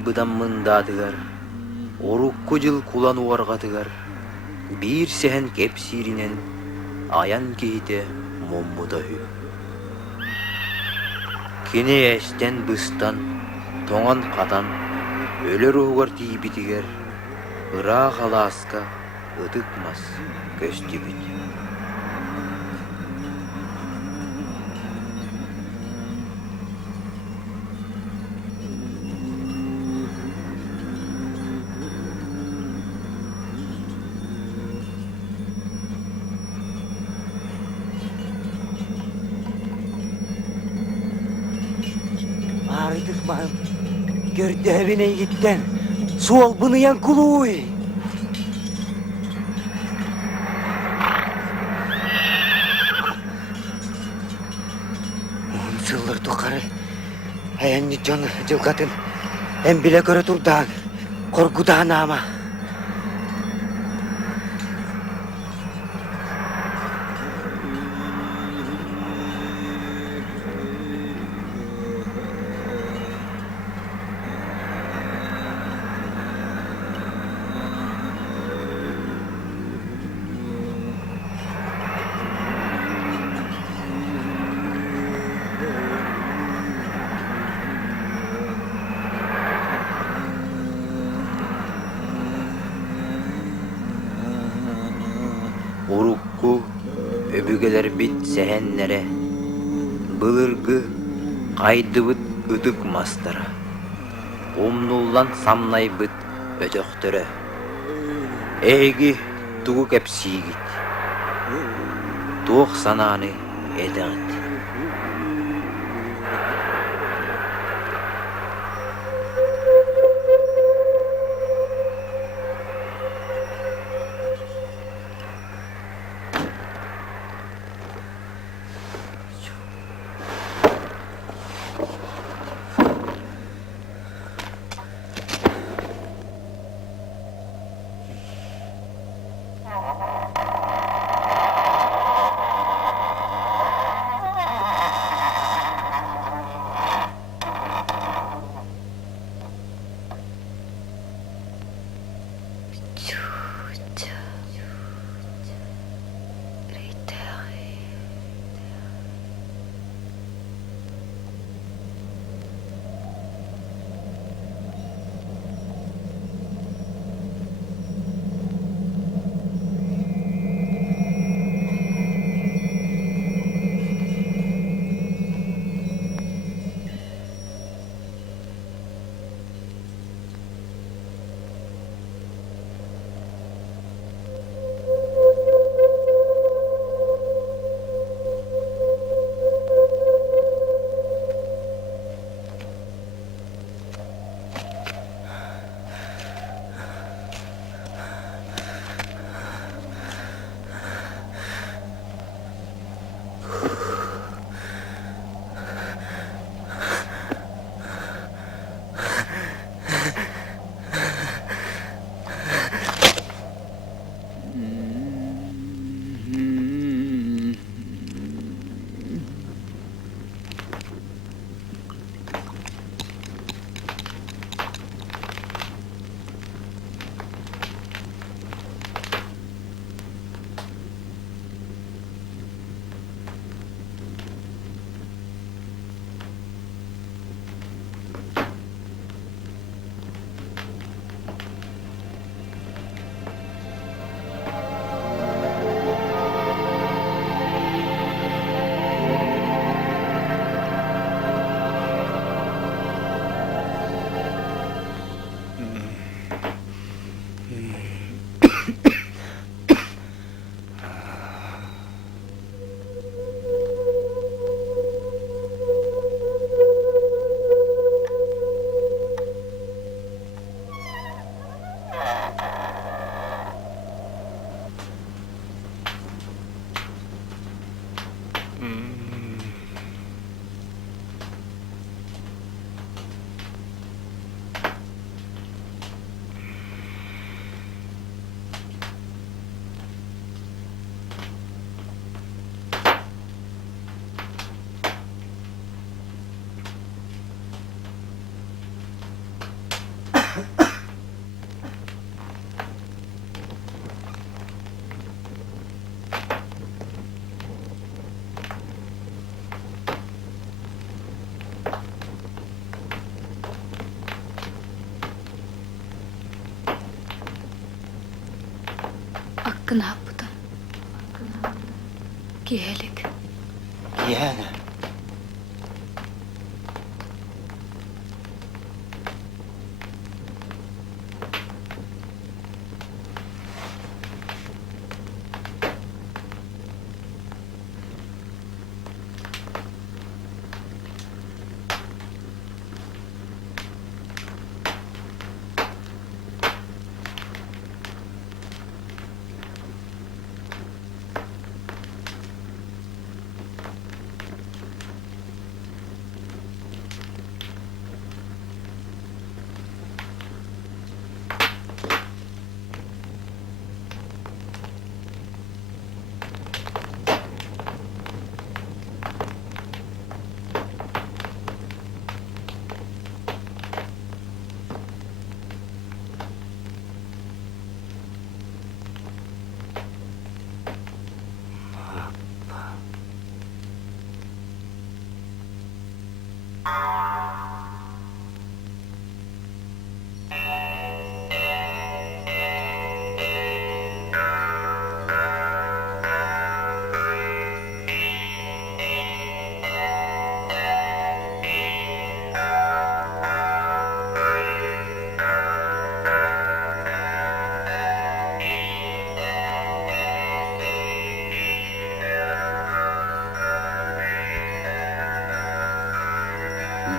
ылбыдан мындадыгар, орукку жыл кулан уаргатыгар, бир сehen кепсиринен аян кейте моммудойу. Кини эстен быстан, тоңан катан, өлөр угар тийбитигер, ыраа халааска ытыкмас көстүбүт. Arıdık mağım, gördü evine gitten, sual bunu yan kuluy. Sıldır tukarı, ayanı can cılgatın, en bile göre turdan, korkudan ama. Urukku öbügeler bit sehenlere, bılırgı kaydıbıt ıdık mastara, omnullan samnaybıt ötöktörö, egi tuğu kepsigit, tuğ sananı edağıt. Kınapıdan. Kiyelik. Yani.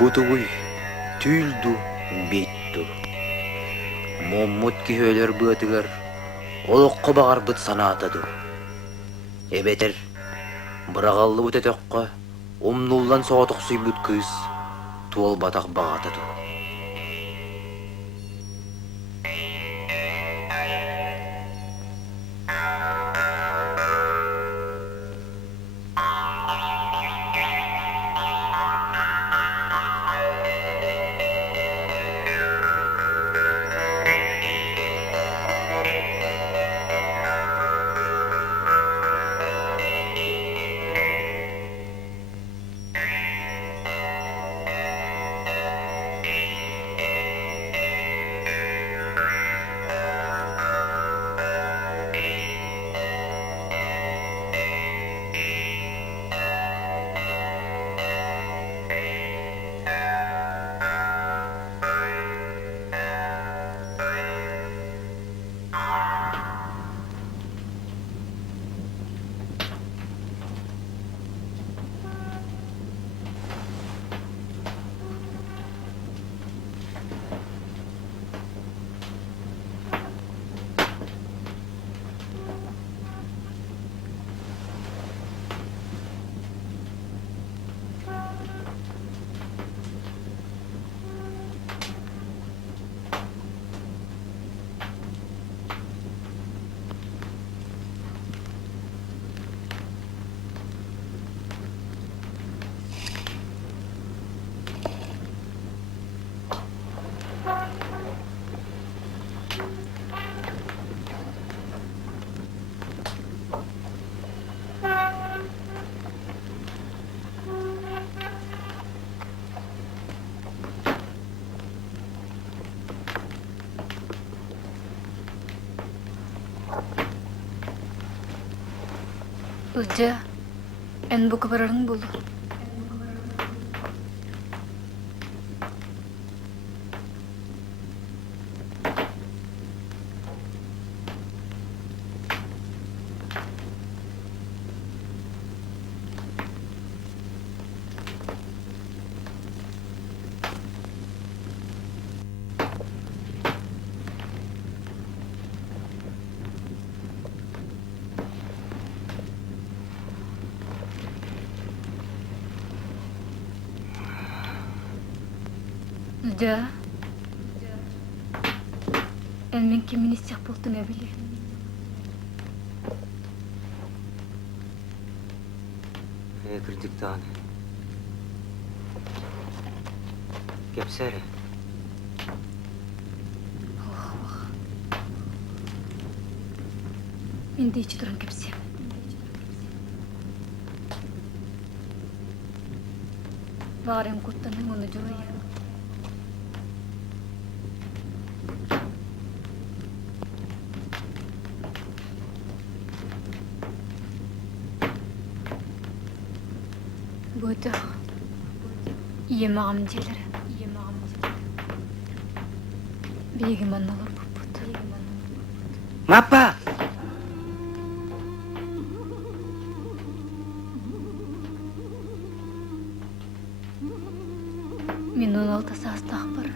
Бутугуй түйілду бейтту. Моммут кихөлөр быатыгар олоққа бағар бұт санаатаду. Эбетер бырагаллы бұт этөққа омнуллан соғатық суйбут кыз туол батақ бағатаду. Ылжа, эн бу кыбарарың болу. Ылжа, эн мен кимин истек болтун эбили. Кырдык тааны. Кепсере. Мен де ичи туран кепсем. Варем куттанын оны жойы. Бөтөх. Емағам делері. Бегі манналар бұппыт. Мапа! Мен 16 састақ бар.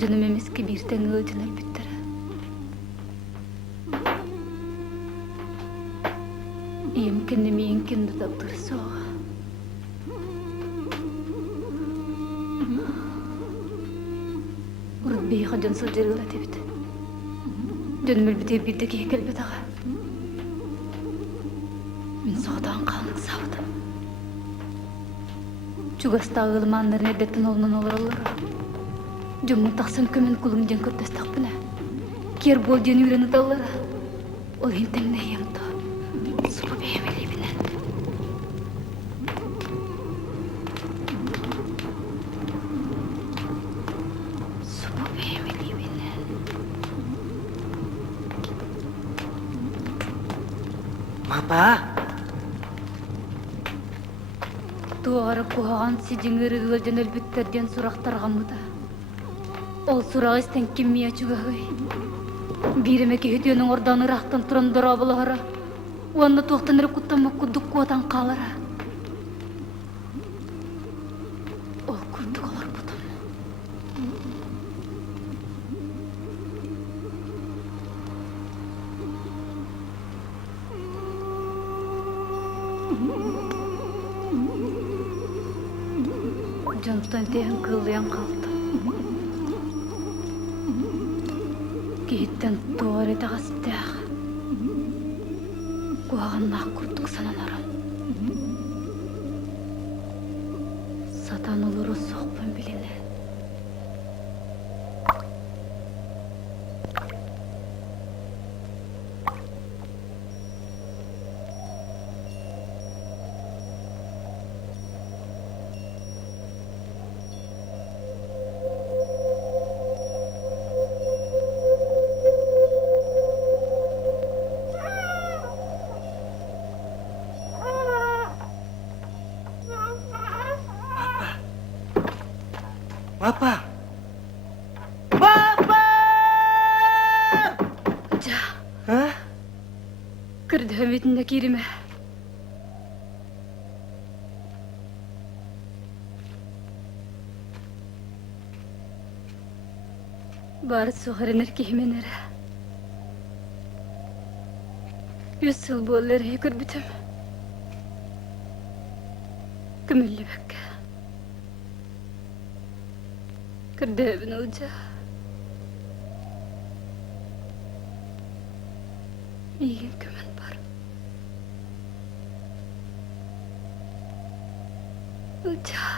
Жыным емеске бір тәңі өтін әлбіттірі. Емкінді мейінкінді доктор соға. Ұрыт бейіға жонсыл жергіл әтебіт. Жөным әлбіте бірді кейк әлбет аға. Мен соғдан қалының сауыдым. Чугаста ағылмандарын әдеттін олынан олар олар. Жомын тақсын көмен күлің жен көптестақ бұна. Кер бол жен үйрені даллара. Ол ентеңне емді. Сұлы беймелей бінен. Сұлы беймелей бінен. Мапа! Туары куған сидеңері ғылжен әлбіттерден сұрақтарға мұда. Ол сұрақ істен кеммия чуғағай. Биремеке өтенің ордан ұрақтан тұрындар абылағара. Онны тоқтаныры құттамы күдік қуатан қалара. Ол күрдік олар бұдым. Жонтан дейін қылыян қалды. Кейттен туар еді ғастияқ. Қуағын нақ күрдік сананарым. Сатан олыры соқпын білені. Мапа! Мапа! Жа, А? кірді өметінде кереме. Бары соғарын әркеймен әрі. Үсіл болыр екір бітім. Күмілі бәкке. Кірдебін ұлжа. Еген көмін бар. Ұлжа.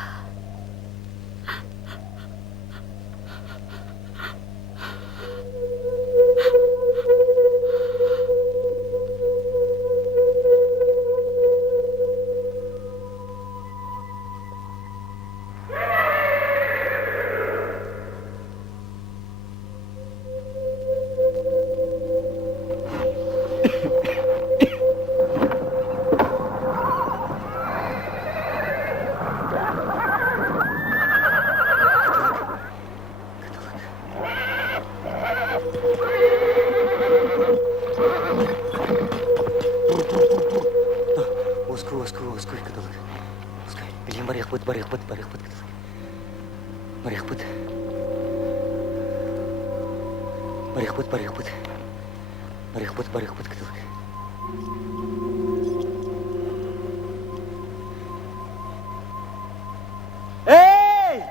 Оской, каталог. Оской. Или барих пут, каталог. Барих пут. Каталог. Эй!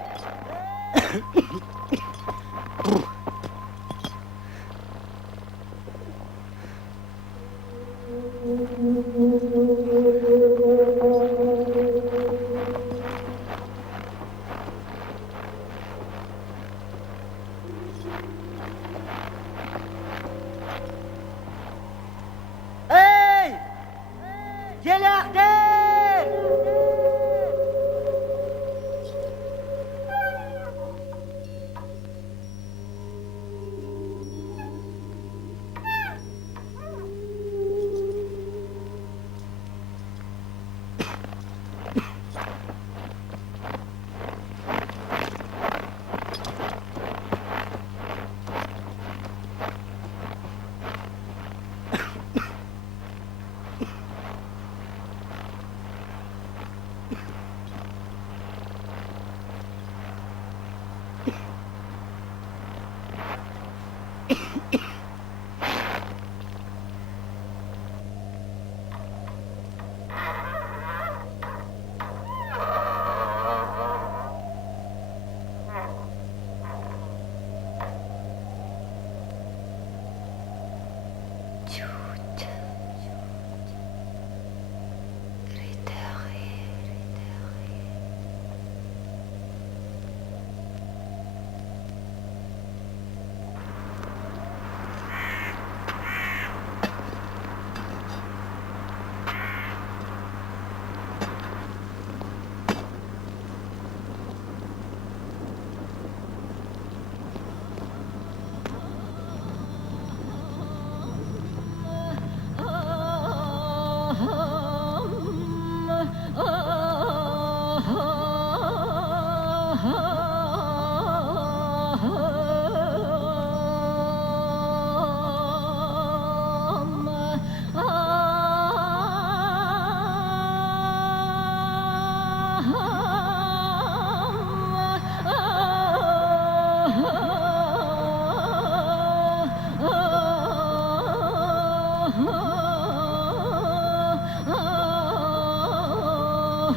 Эй!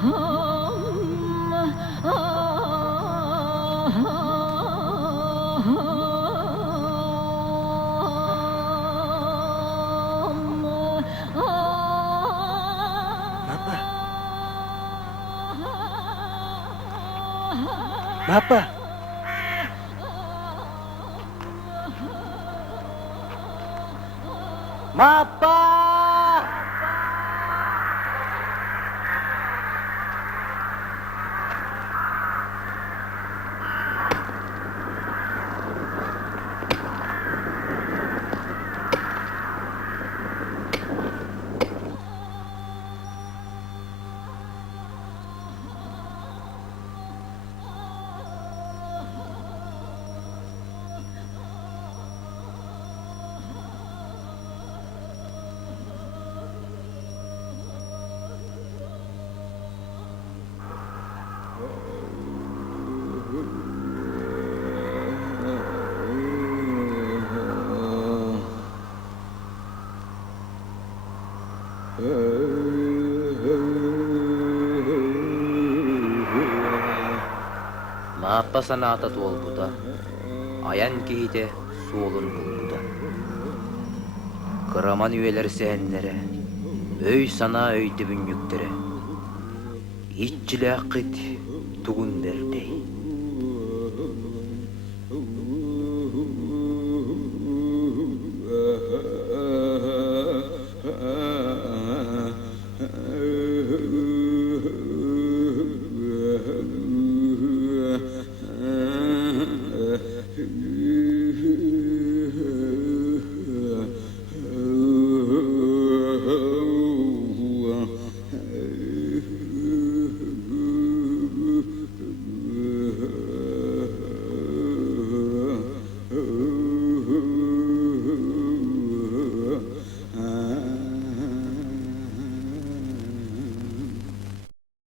Mapa. Mapa. Mapa. Maappa sanata tuolputa, ayan kihite suolun bulputa. Kıraman üyeler sehenlere, öy sana öyti bünyüktere. İççile akit tugun derdey.